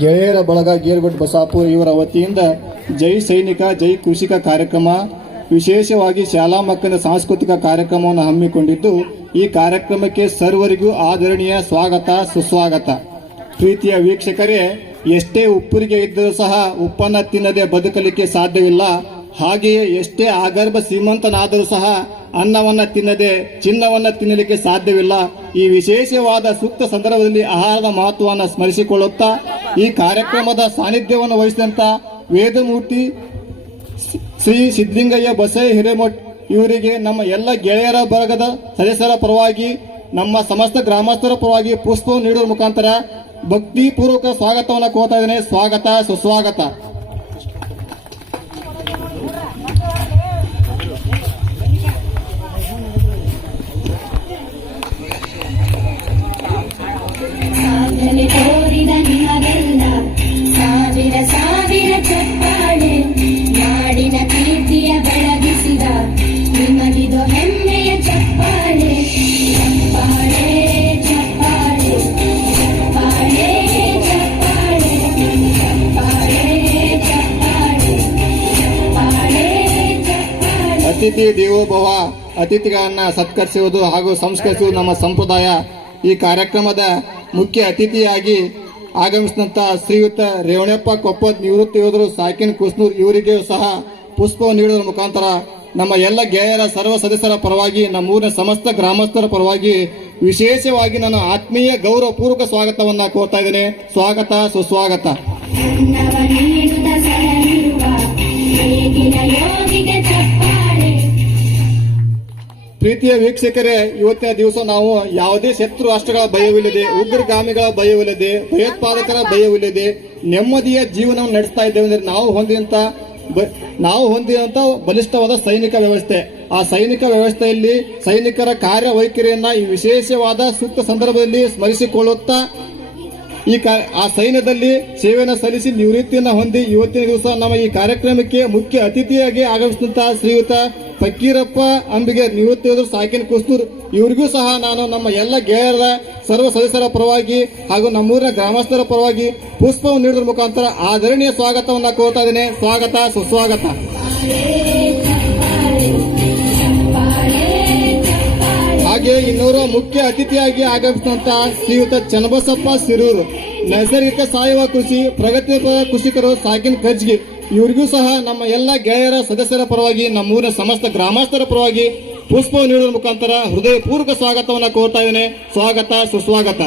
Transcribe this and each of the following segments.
ಗೆಳೆಯರ ಬಳಗ ಗೇರ್ಗುಡ್ ಬಸಾಪುರ ಇವರ ವತಿಯಿಂದ ಜೈ ಸೈನಿಕ ಜೈ ಕೃಷಿಕ ಕಾರ್ಯಕ್ರಮ ವಿಶೇಷವಾಗಿ ಶಾಲಾ ಮಕ್ಕಳ ಸಾಂಸ್ಕೃತಿಕ ಕಾರ್ಯಕ್ರಮವನ್ನು ಹಮ್ಮಿಕೊಂಡಿದ್ದು ಈ ಕಾರ್ಯಕ್ರಮಕ್ಕೆ ಸರ್ವರಿಗೂ ಆದರಣೀಯ ಸ್ವಾಗತ ಸುಸ್ವಾಗತ. ಪ್ರೀತಿಯ ವೀಕ್ಷಕರೇ, ಎಷ್ಟೇ ಉಪ್ಪುರಿಗೆ ಇದ್ದರೂ ಸಹ ಉಪ್ಪನ್ನ ತಿನ್ನದೆ ಬದುಕಲಿಕ್ಕೆ ಸಾಧ್ಯವಿಲ್ಲ. ಹಾಗೆಯೇ ಎಷ್ಟೇ ಆಗರ್ಭ ಶ್ರೀಮಂತನಾದರೂ ಸಹ ಅನ್ನವನ್ನ ತಿನ್ನದೆ ಚಿನ್ನವನ್ನ ತಿನ್ನಲಿಕ್ಕೆ ಸಾಧ್ಯವಿಲ್ಲ. ಈ ವಿಶೇಷವಾದ ಸೂಕ್ತ ಸಂದರ್ಭದಲ್ಲಿ ಆಹಾರದ ಮಹತ್ವವನ್ನು ಸ್ಮರಿಸಿಕೊಳ್ಳುತ್ತಾ ಈ ಕಾರ್ಯಕ್ರಮದ ಸಾನ್ನಿಧ್ಯವನ್ನು ವಹಿಸಿದಂತ ವೇದಮೂರ್ತಿ ಶ್ರೀ ಸಿದ್ಧಲಿಂಗಯ್ಯ ಬಸೈ ಹಿರೇಮಠ್ ಇವರಿಗೆ ನಮ್ಮ ಎಲ್ಲ ಗೆಳೆಯರ ಬಳಗದ ಸದಸ್ಯರ ಪರವಾಗಿ ನಮ್ಮ ಸಮಸ್ತ ಗ್ರಾಮಸ್ಥರ ಪರವಾಗಿ ಪುಷ್ಪವನ್ನು ನೀಡುವ ಮುಖಾಂತರ ಭಕ್ತಿಪೂರ್ವಕ ಸ್ವಾಗತವನ್ನು ಕೋರ್ತಾ ಇದ್ದೇನೆ. ಸ್ವಾಗತ ಸುಸ್ವಾಗತ. ಸಾವಿರ ಚಪ್ಪಾಳೆ ನಾಡಿನ ಕೀರ್ತಿಯ ಬೆಳಗಿಸಿದ ನಿಮಗಿದು ಹೆಮ್ಮೆಯ ಚಪ್ಪಾಳೆ. ಚಪ್ಪಾಳೆ ಚಪ್ಪಾಳೆ ಚಪ್ಪಾಳೆ ಚಪ್ಪಾಳೆ ಚಪ್ಪಾಳೆ ಚಪ್ಪಾಳೆ ಚಪ್ಪಾಳೆ. ಅತಿಥಿ ದೇವೋಭವ, ಅತಿಥಿಗಳನ್ನ ಸತ್ಕರಿಸುವುದು ಹಾಗೂ ಸಂಸ್ಕರಿಸುವುದು ನಮ್ಮ ಸಂಪ್ರದಾಯ. ಈ ಕಾರ್ಯಕ್ರಮದ ಮುಖ್ಯ ಅತಿಥಿಯಾಗಿ ಆಗಮಿಸಿದಂತ ಶ್ರೀಯುತ ರೇವಣಪ್ಪ ಕೊಪ್ಪದ್ ನಿವೃತ್ತ ಯೋಧರು ಸಾಕಿನ್ ಕುಸ್ನೂರ್ ಇವರಿಗೆ ಸಹ ಪುಷ್ಪವನ್ನು ನೀಡುವ ಮುಖಾಂತರ ನಮ್ಮ ಎಲ್ಲ ಗೆಳೆಯರ ಸರ್ವ ಸದಸ್ಯರ ಪರವಾಗಿ ನಮ್ಮೂರಿನ ಸಮಸ್ತ ಗ್ರಾಮಸ್ಥರ ಪರವಾಗಿ ವಿಶೇಷವಾಗಿ ನಾನು ಆತ್ಮೀಯ ಗೌರವ ಪೂರ್ವಕ ಸ್ವಾಗತವನ್ನ ಕೋರ್ತಾ ಇದ್ದೇನೆ. ಸ್ವಾಗತ ಸುಸ್ವಾಗತ. ಪ್ರೀತಿಯ ವೀಕ್ಷಕರೇ, ಇವತ್ತಿನ ದಿವಸ ನಾವು ಯಾವುದೇ ಶತ್ರು ರಾಷ್ಟ್ರಗಳ ಭಯವಿಲ್ಲದೆ, ಉಗ್ರಗಾಮಿಗಳ ಭಯವಿಲ್ಲದೆ, ಭಯೋತ್ಪಾದಕರ ಭಯವಿಲ್ಲದೆ ನೆಮ್ಮದಿಯ ಜೀವನವನ್ನು ನಡೆಸ್ತಾ ಇದ್ದೇವೆ. ಅಂದರೆ ನಾವು ಹೊಂದಿದಂತ ಬಲಿಷ್ಠವಾದ ಸೈನಿಕ ವ್ಯವಸ್ಥೆ. ಆ ಸೈನಿಕ ವ್ಯವಸ್ಥೆಯಲ್ಲಿ ಸೈನಿಕರ ಕಾರ್ಯವೈಖರಿಯನ್ನ ಈ ವಿಶೇಷವಾದ ಸೂಕ್ತ ಸಂದರ್ಭದಲ್ಲಿ ಸ್ಮರಿಸಿಕೊಳ್ಳುತ್ತಾ ಆ ಸೈನ್ಯದಲ್ಲಿ ಸೇವೆಯನ್ನು ಸಲ್ಲಿಸಿ ನಿವೃತ್ತಿಯನ್ನು ಹೊಂದಿ ಇವತ್ತಿನ ದಿವಸ ನಮ್ಮ ಈ ಕಾರ್ಯಕ್ರಮಕ್ಕೆ ಮುಖ್ಯ ಅತಿಥಿಯಾಗಿ ಆಗಮಿಸಿದಂತಹ ಶ್ರೀಯುತ ಫಕೀರಪ್ಪ ಅಂಬಿಗೆ ನಿವೃತ್ತ ಯೋಧರು ಸಾಕಿನ್ ಕುಸ್ತೂರ್ ಇವರಿಗೂ ಸಹ ನಾನು ನಮ್ಮ ಎಲ್ಲ ಗೆಳೆಯರ ಸರ್ವ ಸದಸ್ಯರ ಪರವಾಗಿ ಹಾಗೂ ನಮ್ಮೂರಿನ ಗ್ರಾಮಸ್ಥರ ಪರವಾಗಿ ಪುಷ್ಪವನ್ನು ನೀಡುವ ಮುಖಾಂತರ ಆದರಣೀಯ ಸ್ವಾಗತವನ್ನು ಕೋರ್ತಾ ಇದ್ದೇನೆ. ಸ್ವಾಗತ ಸುಸ್ವಾಗತ. ಹಾಗೆ ಇನ್ನೋರ್ವ ಮುಖ್ಯ ಅತಿಥಿಯಾಗಿ ಆಗಮಿಸಿದಂತಹ ಶ್ರೀಯುತ ಚನ್ನಬಸಪ್ಪ ಸಿರೂರು, ನೈಸರ್ಗಿಕ ಸಾವಯವ ಕೃಷಿ ಪ್ರಗತಿಪರ ಕೃಷಿಕರು ಸಾಕಿನ್ ಕಜ್ಗಿ ಇವರಿಗೂ ಸಹ ನಮ್ಮ ಎಲ್ಲ ಗೆಳೆಯರ ಸದಸ್ಯರ ಪರವಾಗಿ ನಮ್ಮೂರಿನ ಸಮಸ್ತ ಗ್ರಾಮಸ್ಥರ ಪರವಾಗಿ ಪುಷ್ಪವನ್ನು ನೀಡುವ ಮುಖಾಂತರ ಹೃದಯಪೂರ್ವಕ ಸ್ವಾಗತವನ್ನು ಕೋರ್ತಾ ಇದ್ದೇನೆ. ಸ್ವಾಗತ ಸುಸ್ವಾಗತ.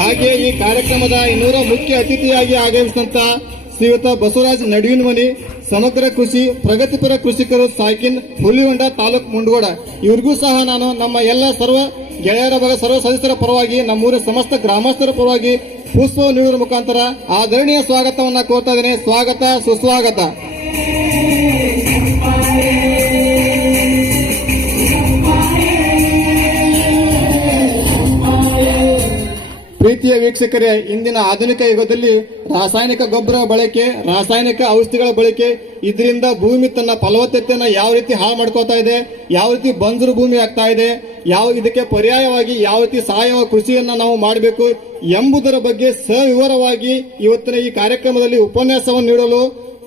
ಹಾಗೆ ಈ ಕಾರ್ಯಕ್ರಮದ ಇನ್ನೂರ ಮುಖ್ಯ ಅತಿಥಿಯಾಗಿ ಆಗಮಿಸಿದಂತಹ ಶ್ರೀಯುತ ಬಸವರಾಜ್ ನಡುವಿನಮನಿ, ಸಮಗ್ರ ಕೃಷಿ ಪ್ರಗತಿಪರ ಕೃಷಿಕರು ಸಾಕಿನ್ ಹುಲಿಹೊಂಡ ತಾಲೂಕು ಮುಂಡಗೋಡ ಇವರಿಗೂ ಸಹ ನಾನು ನಮ್ಮ ಎಲ್ಲ ಸರ್ವ ಗೆಳೆಯರ ಬಗ್ಗೆ ಸರ್ವ ಸದಸ್ಯರ ಪರವಾಗಿ ನಮ್ಮೂರಿನ ಸಮಸ್ತ ಗ್ರಾಮಸ್ಥರ ಪರವಾಗಿ ಪುಷ್ಪವನ್ನು ನೀಡುವ ಮುಖಾಂತರ ಆದರಣೀಯ ಸ್ವಾಗತವನ್ನು ಕೋರ್ತಾ ಇದ್ದೇನೆ. ಸ್ವಾಗತ ಸುಸ್ವಾಗತ. ಪ್ರೀತಿಯ ವೀಕ್ಷಕರೇ, ಇಂದಿನ ಆಧುನಿಕ ಯುಗದಲ್ಲಿ ರಾಸಾಯನಿಕ ಗೊಬ್ಬರ ಬಳಕೆ, ರಾಸಾಯನಿಕ ಔಷಧಿಗಳ ಬಳಕೆ ಇದರಿಂದ ಭೂಮಿ ತನ್ನ ಫಲವತ್ತತೆಯನ್ನು ಯಾವ ರೀತಿ ಹಾಳು ಮಾಡ್ಕೋತಾ ಇದೆ, ಯಾವ ರೀತಿ ಬಂಜರು ಭೂಮಿ ಆಗ್ತಾ ಇದೆ, ಇದಕ್ಕೆ ಪರ್ಯಾಯವಾಗಿ ಯಾವ ರೀತಿ ಸಾವಯವ ಕೃಷಿಯನ್ನ ನಾವು ಮಾಡಬೇಕು ಎಂಬುದರ ಬಗ್ಗೆ ಸವಿವರವಾಗಿ ಇವತ್ತಿನ ಈ ಕಾರ್ಯಕ್ರಮದಲ್ಲಿ ಉಪನ್ಯಾಸವನ್ನು ನೀಡಲು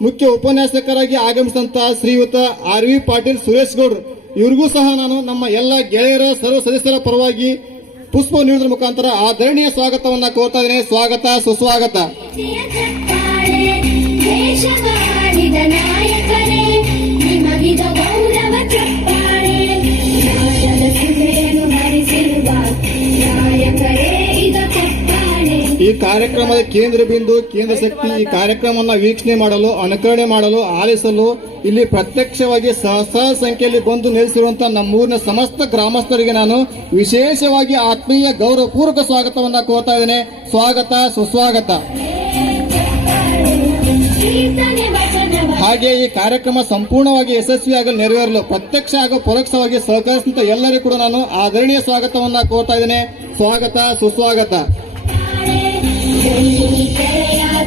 ಮುಖ್ಯ ಉಪನ್ಯಾಸಕರಾಗಿ ಆಗಮಿಸಿದಂತಹ ಶ್ರೀಯುತ RV ಪಾಟೀಲ್ ಸುರೇಶ್ ಗೌಡ್ರು ಇವರಿಗೂ ಸಹ ನಾನು ನಮ್ಮ ಎಲ್ಲ ಗೆಳೆಯರ ಸರ್ವ ಸದಸ್ಯರ ಪರವಾಗಿ ಪುಷ್ಪ ನೀಡುವ ಮುಖಾಂತರ ಆದರಣೀಯ ಸ್ವಾಗತವನ್ನ ಕೋರ್ತಾ ಇದ್ದೇನೆ. ಸ್ವಾಗತ ಸುಸ್ವಾಗತ. ಈ ಕಾರ್ಯಕ್ರಮದ ಕೇಂದ್ರ ಬಿಂದು ಕೇಂದ್ರ ಶಕ್ತಿ. ಈ ಕಾರ್ಯಕ್ರಮವನ್ನು ವೀಕ್ಷಣೆ ಮಾಡಲು, ಅನುಕರಣೆ ಮಾಡಲು, ಆಲಿಸಲು ಇಲ್ಲಿ ಪ್ರತ್ಯಕ್ಷವಾಗಿ ಸಹಸ್ರ ಸಂಖ್ಯೆಯಲ್ಲಿ ಬಂದು ನೆಲೆಸಿರುವಂತಹ ನಮ್ಮೂರಿನ ಸಮಸ್ತ ಗ್ರಾಮಸ್ಥರಿಗೆ ನಾನು ವಿಶೇಷವಾಗಿ ಆತ್ಮೀಯ ಗೌರವಪೂರ್ವಕ ಸ್ವಾಗತವನ್ನ ಕೋರ್ತಾ ಇದ್ದೇನೆ. ಸ್ವಾಗತ ಸುಸ್ವಾಗತ. ಹಾಗೆ ಈ ಕಾರ್ಯಕ್ರಮ ಸಂಪೂರ್ಣವಾಗಿ ಯಶಸ್ವಿಯಾಗಲು ನೆರವೇರಲು ಪ್ರತ್ಯಕ್ಷ ಹಾಗೂ ಪರೋಕ್ಷವಾಗಿ ಸಹಕರಿಸಿದಂತ ಎಲ್ಲರಿಗೂ ಕೂಡ ನಾನು ಆದರಣೀಯ ಸ್ವಾಗತವನ್ನ ಕೋರ್ತಾ ಇದ್ದೇನೆ. ಸ್ವಾಗತ ಸುಸ್ವಾಗತ.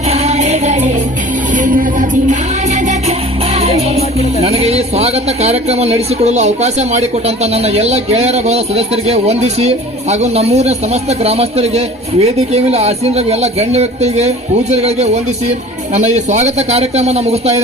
ತಾರೆಗಳೇ ನಿಮಗಭಿಮಾನದ ಚಪ್ಪಾಳೆ. ನನಗೆ ಈ ಸ್ವಾಗತ ಕಾರ್ಯಕ್ರಮ ನಡೆಸಿಕೊಳ್ಳಲು ಅವಕಾಶ ಮಾಡಿಕೊಟ್ಟಂತ ನನ್ನ ಎಲ್ಲ ಗೆಳೆಯರ ಬಳಗದ ಸದಸ್ಯರಿಗೆ ವಂದಿಸಿ ಹಾಗೂ ನಮ್ಮೂರಿನ ಸಮಸ್ತ ಗ್ರಾಮಸ್ಥರಿಗೆ ವೇದಿಕೆ ಮೇಲೆ ಆಸೀನರ ಎಲ್ಲ ಗಣ್ಯ ವ್ಯಕ್ತಿಗೆ ಪೂಜಾರಿಗಳಿಗೆ ವಂದಿಸಿ ನನ್ನ ಈ ಸ್ವಾಗತ ಕಾರ್ಯಕ್ರಮ ಮುಗಿಸ್ತಾ ಇದ್ದೇನೆ.